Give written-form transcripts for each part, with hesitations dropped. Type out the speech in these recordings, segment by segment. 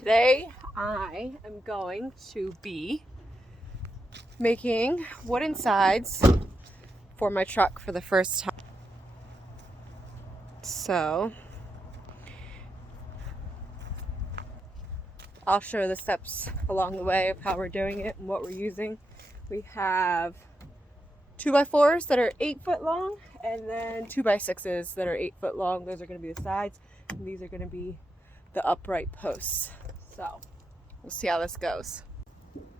Today I am going to be making wooden sides for my truck for the first time. So I'll show the steps along the way of how we're doing it and what we're using. We have 2x4s that are 8 foot long and then 2x6s that are 8 foot long. Those are going to be the sides and these are going to be the upright posts. So we'll see how this goes.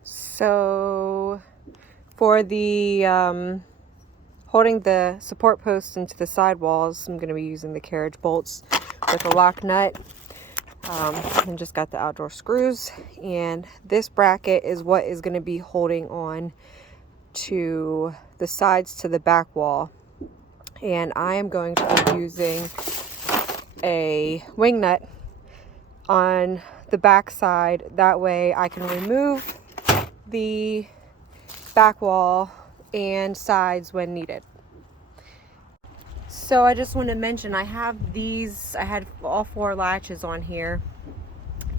So for the holding the support posts into the sidewalls, I'm going to be using the carriage bolts with a lock nut. And just got the outdoor screws, and this bracket is what is going to be holding on to the sides to the back wall. And I am going to be using a wing nut on the back side. That way I can remove the back wall and sides when needed. So I just want to mention I had all 4 latches on here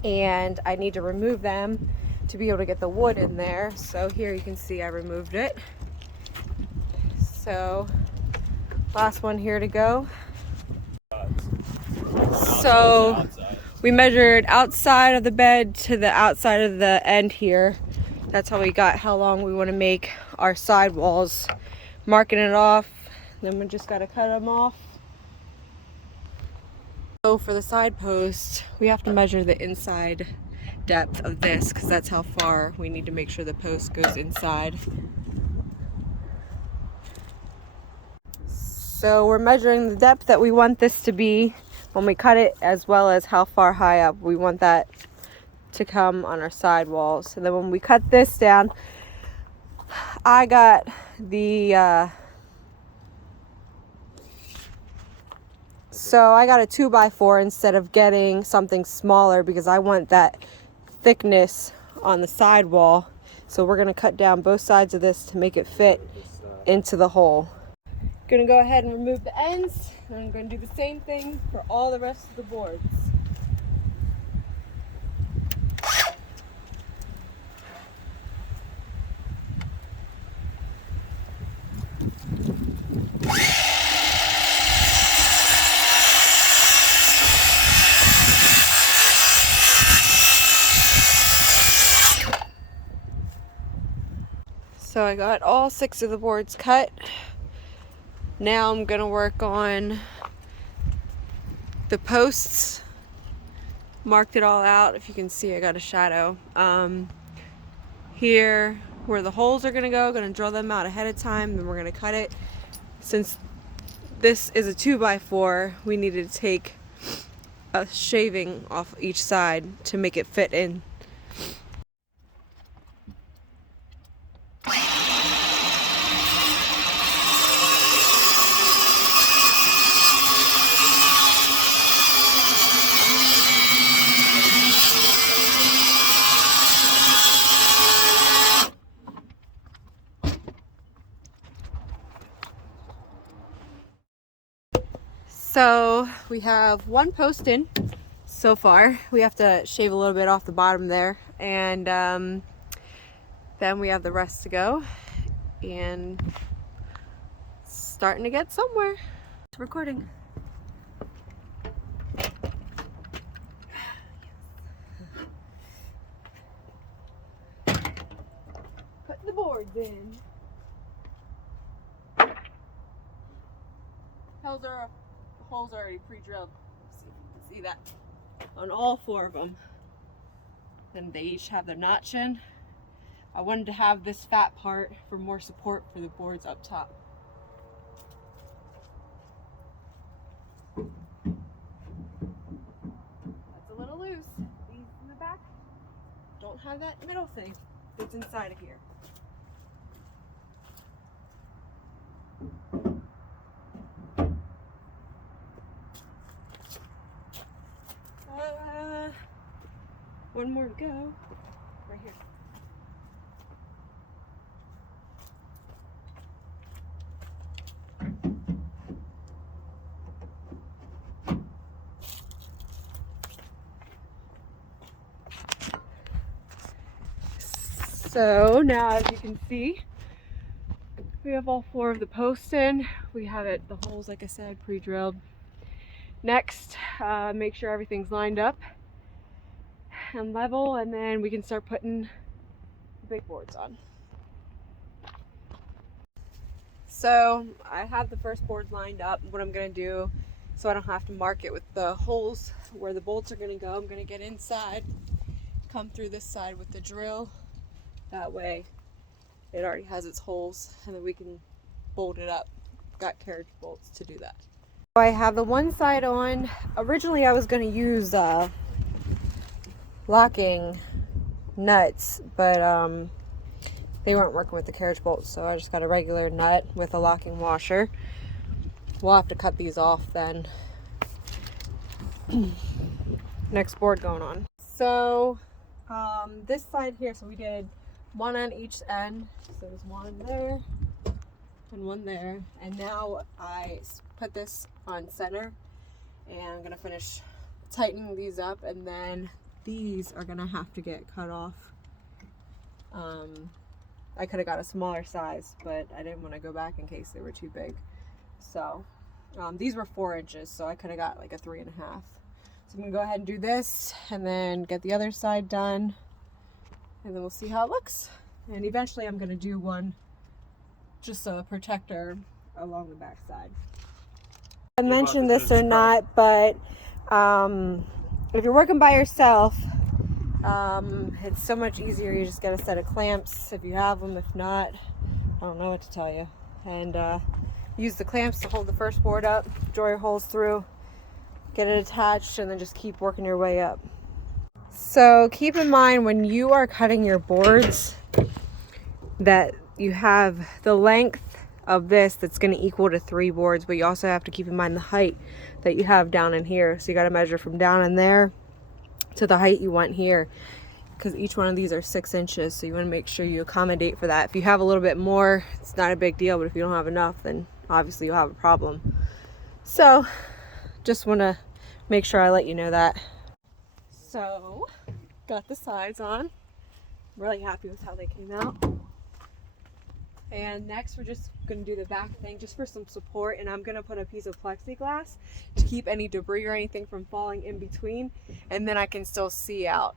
and I need to remove them to be able to get the wood in there. So here you can see I removed it. So last one here to go. So we measured outside of the bed to the outside of the end here. That's how we got how long we want to make our sidewalls. Marking it off, then we just got to cut them off. So for the side post, we have to measure the inside depth of this because that's how far we need to make sure the post goes inside. So we're measuring the depth that we want this to be when we cut it, as well as how far high up we want that to come on our sidewalls. And then when we cut this down, I got the so I got a 2x4 instead of getting something smaller because I want that thickness on the sidewall. So we're going to cut down both sides of this to make it fit into the hole. Going to go ahead and remove the ends, and I'm going to do the same thing for all the rest of the boards. So I got all 6 of the boards cut. Now I'm gonna work on the posts. Marked it all out. If you can see, I got a shadow. Here where the holes are gonna draw them out ahead of time, then we're gonna cut it. Since this is a 2x4, we needed to take a shaving off each side to make it fit in. So we have 1 post in so far. We have to shave a little bit off the bottom there, and then we have the rest to go, and starting to get somewhere. It's recording. Put the boards in. Holes are already pre-drilled. See if you can see that on all 4 of them. Then they each have their notch in. I wanted to have this fat part for more support for the boards up top. That's a little loose. These in the back don't have that middle thing that's inside of here. One more to go, right here. So now, as you can see, we have all 4 of the posts in. We have the holes, like I said, pre-drilled. Next, make sure everything's lined up and level, and then we can start putting the big boards on. So I have the first board lined up. What I'm going to do, so I don't have to mark it with the holes where the bolts are going to go, I'm going to get inside, come through this side with the drill. That way it already has its holes, and then we can bolt it up. Got carriage bolts to do that. I have the one side on. Originally I was going to use locking nuts, but they weren't working with the carriage bolts, so I just got a regular nut with a locking washer. We'll have to cut these off then. Next board going on. So this side here, so we did one on each end. So there's one there and one there. And now I put this on center, and I'm gonna finish tightening these up, and then these are gonna have to get cut off. I could have got a smaller size, but I didn't want to go back in case they were too big. So these were 4 inches, so I could have got like a 3.5. So I'm gonna go ahead and do this, and then get the other side done, and then we'll see how it looks. And eventually I'm gonna do one, just a protector along the back side. I mentioned this or not, but if you're working by yourself, it's so much easier. You just get a set of clamps if you have them. If not, I don't know what to tell you. And use the clamps to hold the first board up, draw your holes through, get it attached, and then just keep working your way up. So keep in mind when you are cutting your boards that you have the length of this that's going to equal to 3 boards, but you also have to keep in mind the height that you have down in here. So you got to measure from down in there to the height you want here, because each one of these are 6 inches, so you want to make sure you accommodate for that. If you have a little bit more, it's not a big deal, but if you don't have enough, then obviously you'll have a problem. So just want to make sure I let you know that. So got the sides on. I'm really happy with how they came out. And next we're just going to do the back thing just for some support, and I'm going to put a piece of plexiglass to keep any debris or anything from falling in between, and then I can still see out.